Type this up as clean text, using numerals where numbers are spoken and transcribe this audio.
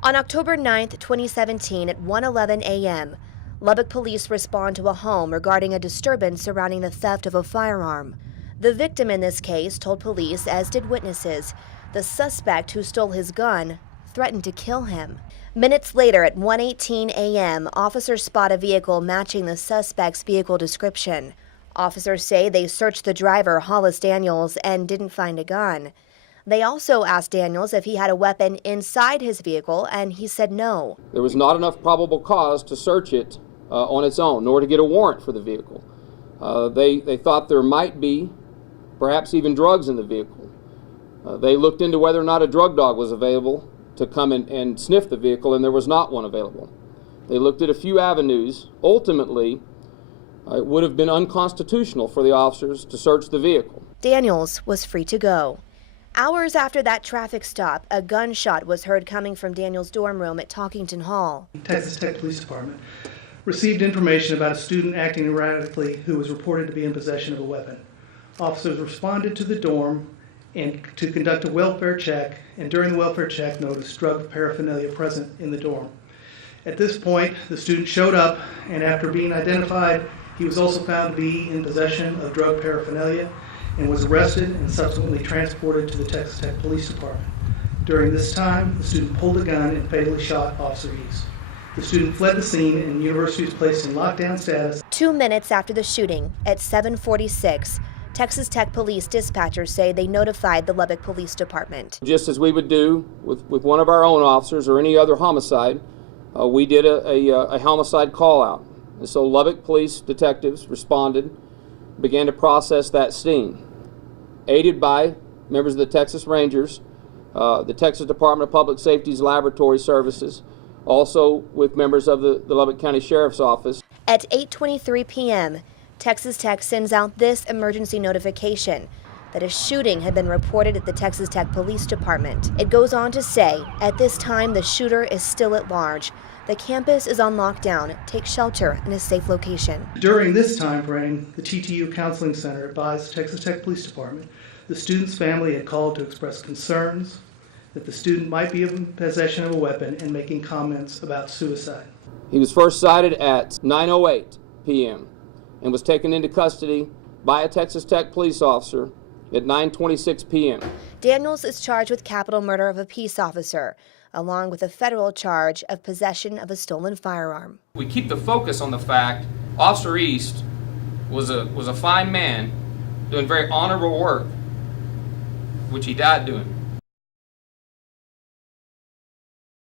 On October 9th, 2017 at 1:11 a.m., Lubbock police respond to a home regarding a disturbance surrounding the theft of a firearm. The victim in this case told police, as did witnesses, the suspect who stole his gun threatened to kill him. Minutes later at 1:18 a.m., officers spot a vehicle matching the suspect's vehicle description. Officers say they searched the driver, Hollis Daniels, and didn't find a gun. They also asked Daniels if he had a weapon inside his vehicle, and he said no. There was not enough probable cause to search it on its own, nor to get a warrant for the vehicle. They thought there might be perhaps even drugs in the vehicle. They looked into whether or not a drug dog was available to come and sniff the vehicle, and there was not one available. They looked at a few avenues. Ultimately, it would have been unconstitutional for the officers to search the vehicle. Daniels was free to go. Hours after that traffic stop, a gunshot was heard coming from Daniels' dorm room at Talkington Hall. Texas Tech Police Department received information about a student acting erratically who was reported to be in possession of a weapon. Officers responded to the dorm and to conduct a welfare check, and during the welfare check noticed drug paraphernalia present in the dorm. At this point, the student showed up, and after being identified, he was also found to be in possession of drug paraphernalia and was arrested and subsequently transported to the Texas Tech Police Department. During this time, the student pulled a gun and fatally shot Officer East. The student fled the scene, and the university was placed in lockdown status. 2 minutes after the shooting, at 7:46, Texas Tech police dispatchers say they notified the Lubbock Police Department. Just as we would do with one of our own officers or any other homicide, we did a homicide call out. And so Lubbock police detectives responded, began to process that scene, aided by members of the Texas Rangers, the Texas Department of Public Safety's laboratory services, also with members of the Lubbock County Sheriff's Office. At 8:23 p.m., Texas Tech sends out this emergency notification that a shooting had been reported at the Texas Tech Police Department. It goes on to say, at this time, the shooter is still at large. The campus is on lockdown. Take shelter in a safe location. During this time frame, the TTU Counseling Center advised the Texas Tech Police Department the student's family had called to express concerns that the student might be in possession of a weapon and making comments about suicide. He was first sighted at 9:08 p.m. and was taken into custody by a Texas Tech police officer at 9:26 p.m. Daniels is charged with capital murder of a peace officer, along with a federal charge of possession of a stolen firearm. We keep the focus on the fact Officer East was a fine man doing very honorable work, which he died doing.